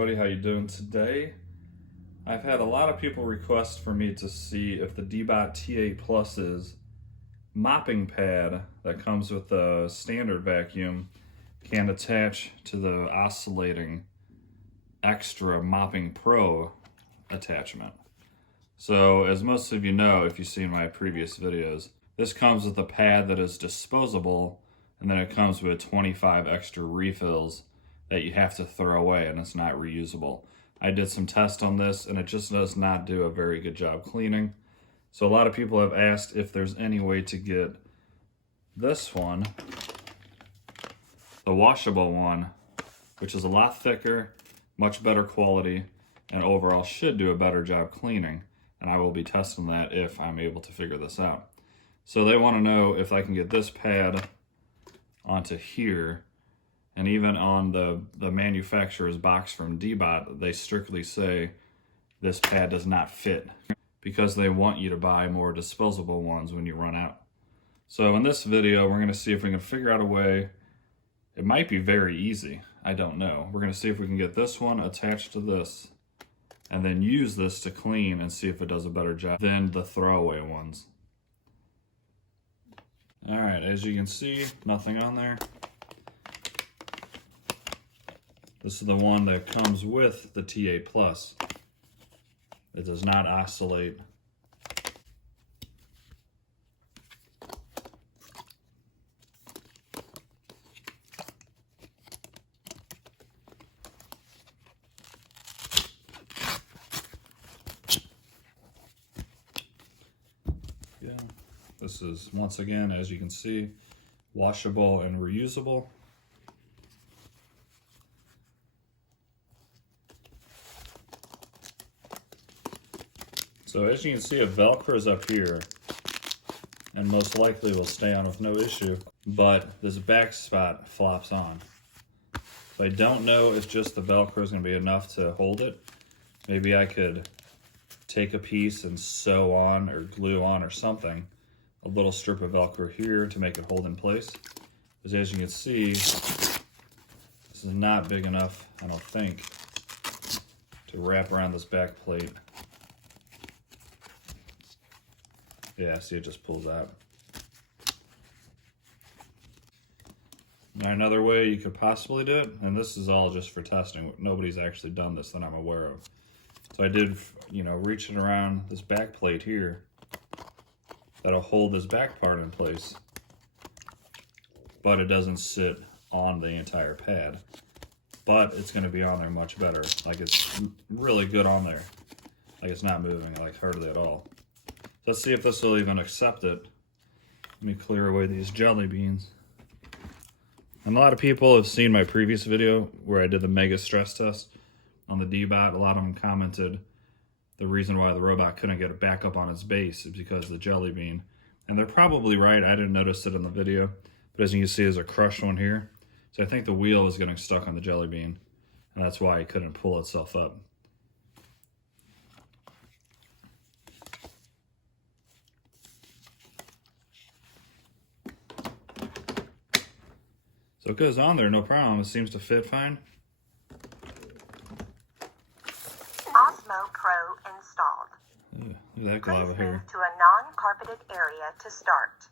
everybody, how you doing today? I've had a lot of people request for me to see if the Deebot T8 Plus's mopping pad that comes with the standard vacuum can attach to the oscillating extra Mopping Pro attachment. So as most of you know, if you've seen my previous videos, this comes with a pad that is disposable, and then it comes with 25 extra refills that you have to throw away, and it's not reusable. I did some tests on this and it just does not do a very good job cleaning. So a lot of people have asked if there's any way to get this one, the washable one, which is a lot thicker, much better quality, and overall should do a better job cleaning. And I will be testing that if I'm able to figure this out. So they want to know if I can get this pad onto here. And even on the manufacturer's box from Deebot, they strictly say this pad does not fit because they want you to buy more disposable ones when you run out. So in this video, we're going to see if we can figure out a way. It might be very easy. I don't know. We're going to see if we can get this one attached to this and then use this to clean and see if it does a better job than the throwaway ones. All right, as you can see, nothing on there. This is the one that comes with the T8 Plus. It does not oscillate. Yeah, this is, once again, as you can see, washable and reusable. So as you can see, it velcros up here and most likely will stay on with no issue, but this back spot flops on. So I don't know if just the Velcro is going to be enough to hold it. Maybe I could take a piece and sew on or glue on or something, a little strip of Velcro here to make it hold in place. Because as you can see, this is not big enough, I don't think, to wrap around this back plate. Yeah, see, it just pulls out. Now, another way you could possibly do it, and this is all just for testing, nobody's actually done this that I'm aware of. So I did, reaching around this back plate here, that'll hold this back part in place, but it doesn't sit on the entire pad. But it's gonna be on there much better. Like, it's really good on there. Like, it's not moving, like, hardly at all. Let's see if this will even accept it. Let me clear away these jelly beans. And a lot of people have seen my previous video where I did the mega stress test on the Deebot. A lot of them commented the reason why the robot couldn't get it back up on its base is because of the jelly bean. And they're probably right. I didn't notice it in the video. But as you can see, there's a crushed one here. So I think the wheel is getting stuck on the jelly bean. And that's why it couldn't pull itself up. So it goes on there, no problem. It seems to fit fine. Osmo Pro installed. Ooh, look at that glove here. Move to a non-carpeted area to start.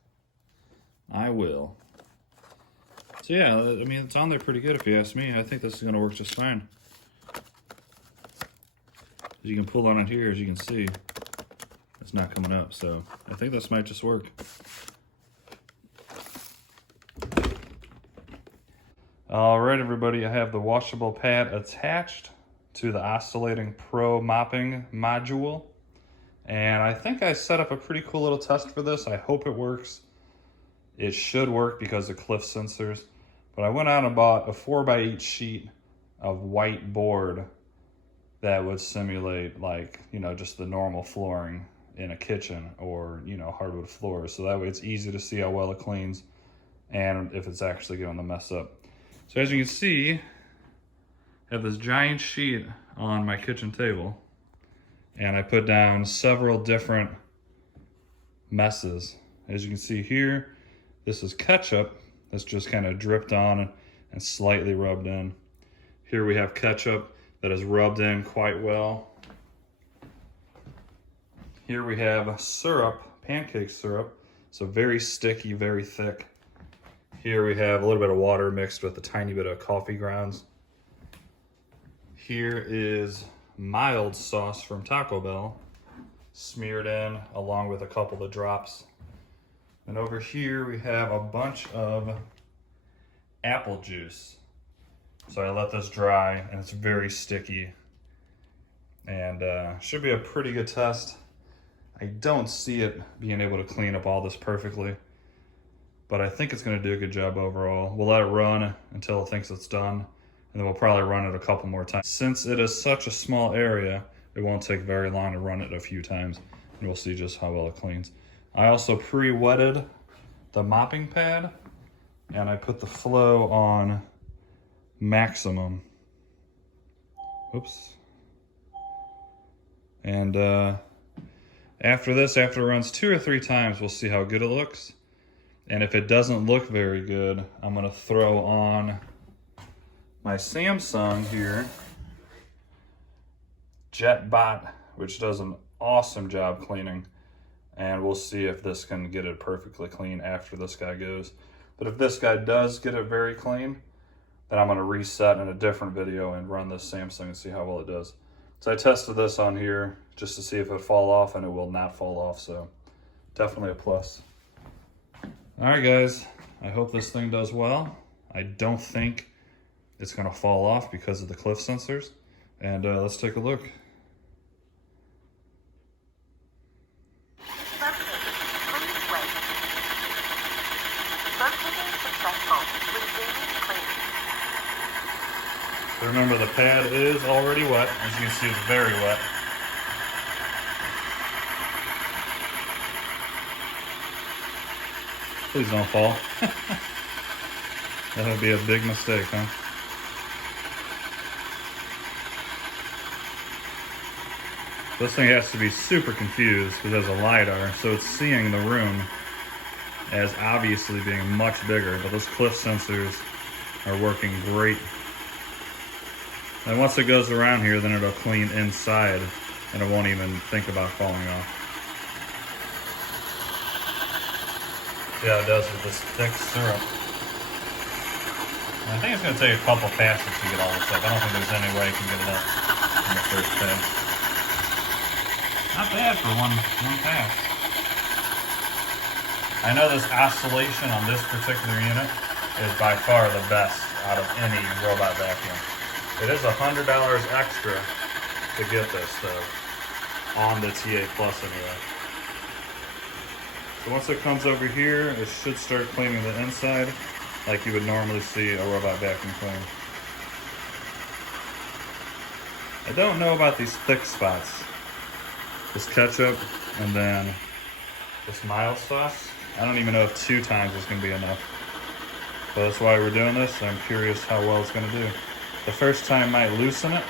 I will. So yeah, I mean, it's on there pretty good if you ask me. I think this is going to work just fine. As you can pull on it here, as you can see, it's not coming up. So I think this might just work. All right, everybody, I have the washable pad attached to the Oscillating Pro mopping module. And I think I set up a pretty cool little test for this. I hope it works. It should work because of cliff sensors. But I went out and bought a 4x8 sheet of white board that would simulate, like, just the normal flooring in a kitchen or, hardwood floors. So that way it's easy to see how well it cleans and if it's actually going to mess up. So as you can see, I have this giant sheet on my kitchen table, and I put down several different messes. As you can see here, this is ketchup that's just kind of dripped on and slightly rubbed in. Here we have ketchup that is rubbed in quite well. Here we have syrup, pancake syrup. So very sticky, very thick. Here we have a little bit of water mixed with a tiny bit of coffee grounds. Here is mild sauce from Taco Bell, smeared in along with a couple of drops. And over here we have a bunch of apple juice. So I let this dry and it's very sticky. And should be a pretty good test. I don't see it being able to clean up all this perfectly, but I think it's gonna do a good job overall. We'll let it run until it thinks it's done, and then we'll probably run it a couple more times. Since it is such a small area, it won't take very long to run it a few times, and we'll see just how well it cleans. I also pre-wetted the mopping pad, and I put the flow on maximum. Oops. And after this, after it runs 2 or 3 times, we'll see how good it looks. And if it doesn't look very good, I'm gonna throw on my Samsung here, Deebot, which does an awesome job cleaning. And we'll see if this can get it perfectly clean after this guy goes. But if this guy does get it very clean, then I'm gonna reset in a different video and run this Samsung and see how well it does. So I tested this on here just to see if it would fall off, and it will not fall off, so definitely a plus. All right, guys, I hope this thing does well. I don't think it's gonna fall off because of the cliff sensors. And let's take a look. Remember, the pad is already wet. As you can see, it's very wet. Please don't fall. That would be a big mistake, huh? This thing has to be super confused because it has a LiDAR, so it's seeing the room as obviously being much bigger, but those cliff sensors are working great. And once it goes around here, then it'll clean inside and it won't even think about falling off. Yeah, it does with this thick syrup. And I think it's gonna take a couple passes to get all this up. I don't think there's any way you can get it up in the first pass. Not bad for one pass. I know this oscillation on this particular unit is by far the best out of any robot vacuum. It is $100 extra to get this though, on the TA Plus anyway. So once it comes over here, it should start cleaning the inside like you would normally see a robot vacuum clean. I don't know about these thick spots. This ketchup and then this mild sauce. I don't even know if 2 times is gonna be enough. But that's why we're doing this. I'm curious how well it's gonna do. The first time might loosen it.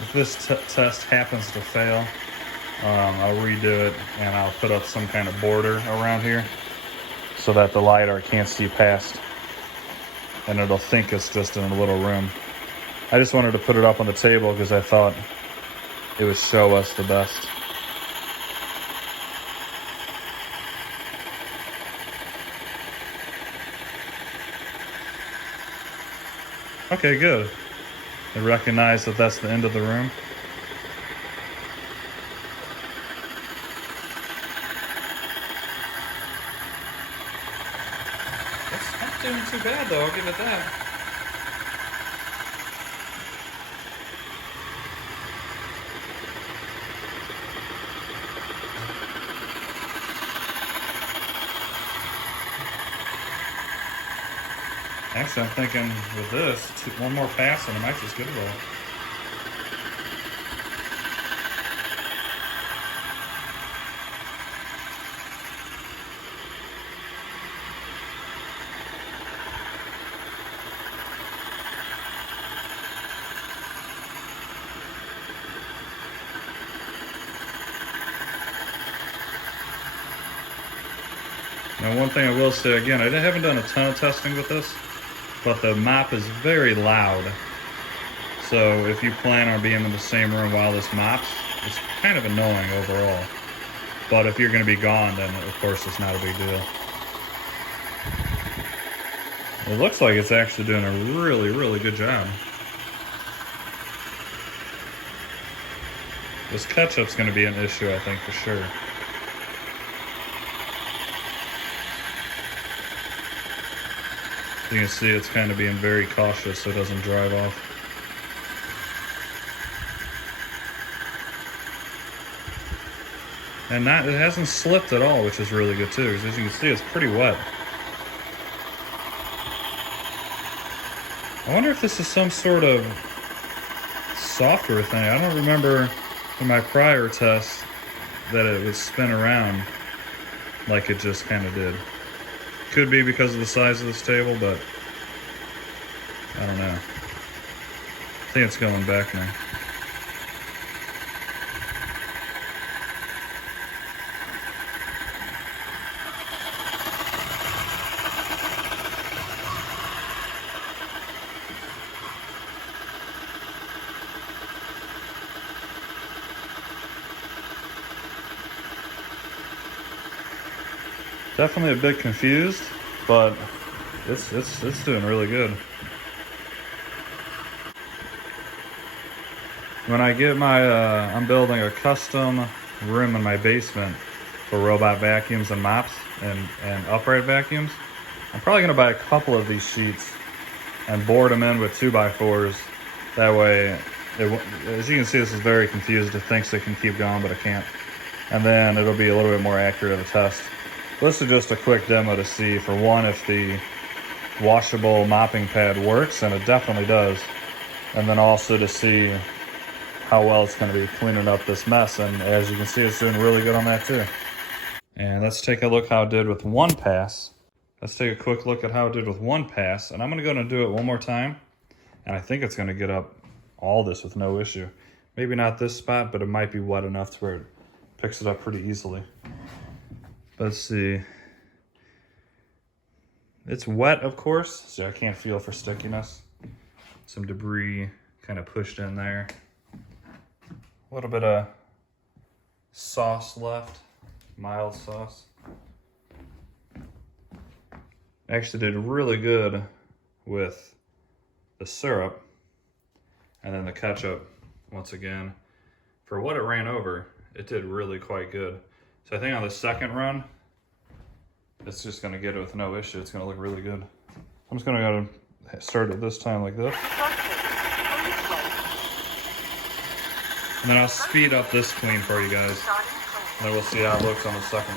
If this test happens to fail, I'll redo it and I'll put up some kind of border around here so that the LiDAR can't see past and it'll think it's just in a little room. I just wanted to put it up on the table because I thought it would show us the best. Okay, good. They recognize that that's the end of the room. It's not doing too bad though, I'll give it that. Actually, I'm thinking with this, one more pass and it might just get it all. Now, one thing I will say, again, I haven't done a ton of testing with this, but the mop is very loud. So if you plan on being in the same room while this mops, it's kind of annoying overall. But if you're going to be gone, then of course it's not a big deal. It looks like it's actually doing a really, really good job. This ketchup's going to be an issue, I think, for sure. You can see it's kind of being very cautious so it doesn't drive off. And it hasn't slipped at all, which is really good too, because as you can see, it's pretty wet. I wonder if this is some sort of software thing. I don't remember in my prior test that it would spin around like it just kind of did. Could be because of the size of this table, but I don't know. I think it's going back now. Definitely a bit confused, but it's doing really good. When I get my, I'm building a custom room in my basement for robot vacuums and mops and upright vacuums. I'm probably gonna buy a couple of these sheets and board them in with 2x4s. That way, as you can see, this is very confused. It thinks it can keep going, but it can't. And then it'll be a little bit more accurate of a test. This is just a quick demo to see, for one, if the washable mopping pad works, and it definitely does. And then also to see how well it's going to be cleaning up this mess. And as you can see, it's doing really good on that too. And let's take a look how it did with one pass. Let's take a quick look at how it did with one pass. And I'm going to go and do it one more time. And I think it's going to get up all this with no issue. Maybe not this spot, but it might be wet enough to where it picks it up pretty easily. Let's see. It's wet, of course, so I can't feel for stickiness. Some debris kind of pushed in there. A little bit of sauce left, mild sauce. Actually did really good with the syrup, and then the ketchup, once again. For what it ran over, it did really quite good. So I think on the second run, it's just gonna get it with no issue. It's gonna look really good. I'm just gonna go start it this time like this. And then I'll speed up this clean for you guys. And then we'll see how it looks on the second.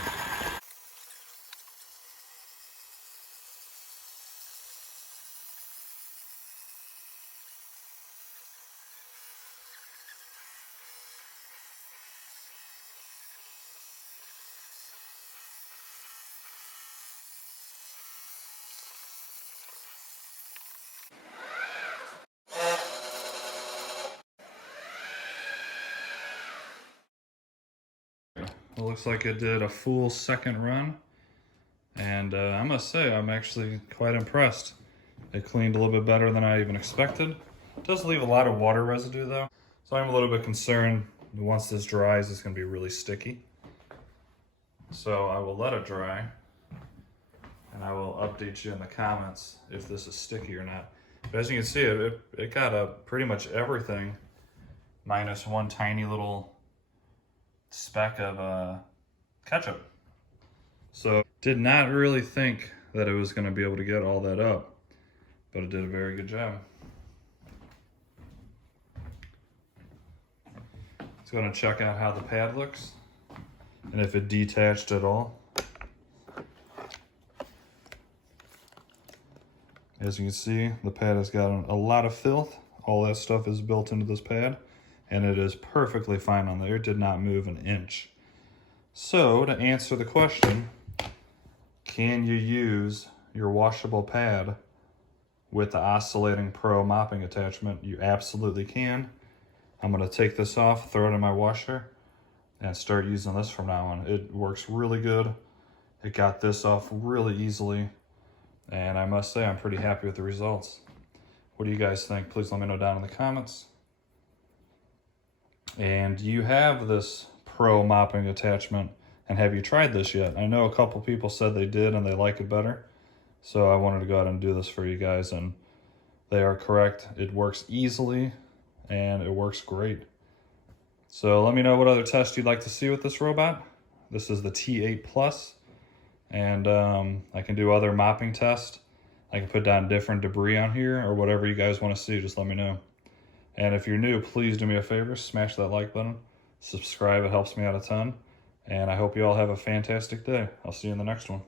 It looks like it did a full second run, and I must say I'm actually quite impressed. It cleaned a little bit better than I even expected. It does leave a lot of water residue though, so I'm a little bit concerned once this dries it's going to be really sticky. So I will let it dry, and I will update you in the comments if this is sticky or not. But as you can see, it got up pretty much everything, minus one tiny little speck of ketchup. So did not really think that it was going to be able to get all that up, but it did a very good job. Let's go and check out how the pad looks and if it detached at all. As you can see, the pad has got a lot of filth. All that stuff is built into this pad, and it is perfectly fine on there. It did not move an inch. So to answer the question, can you use your washable pad with the Oscillating Pro mopping attachment? You absolutely can. I'm gonna take this off, throw it in my washer, and start using this from now on. It works really good. it got this off really easily. And I must say, I'm pretty happy with the results. What do you guys think? Please let me know down in the comments. And do you have this Pro mopping attachment? And have you tried this yet? I know a couple people said they did and they like it better. So I wanted to go ahead and do this for you guys, and they are correct. It works easily and it works great. So let me know what other tests you'd like to see with this robot. This is the T8 Plus, and I can do other mopping tests. I can put down different debris on here or whatever you guys want to see, just let me know. And if you're new, please do me a favor, smash that like button, subscribe, it helps me out a ton. And I hope you all have a fantastic day. I'll see you in the next one.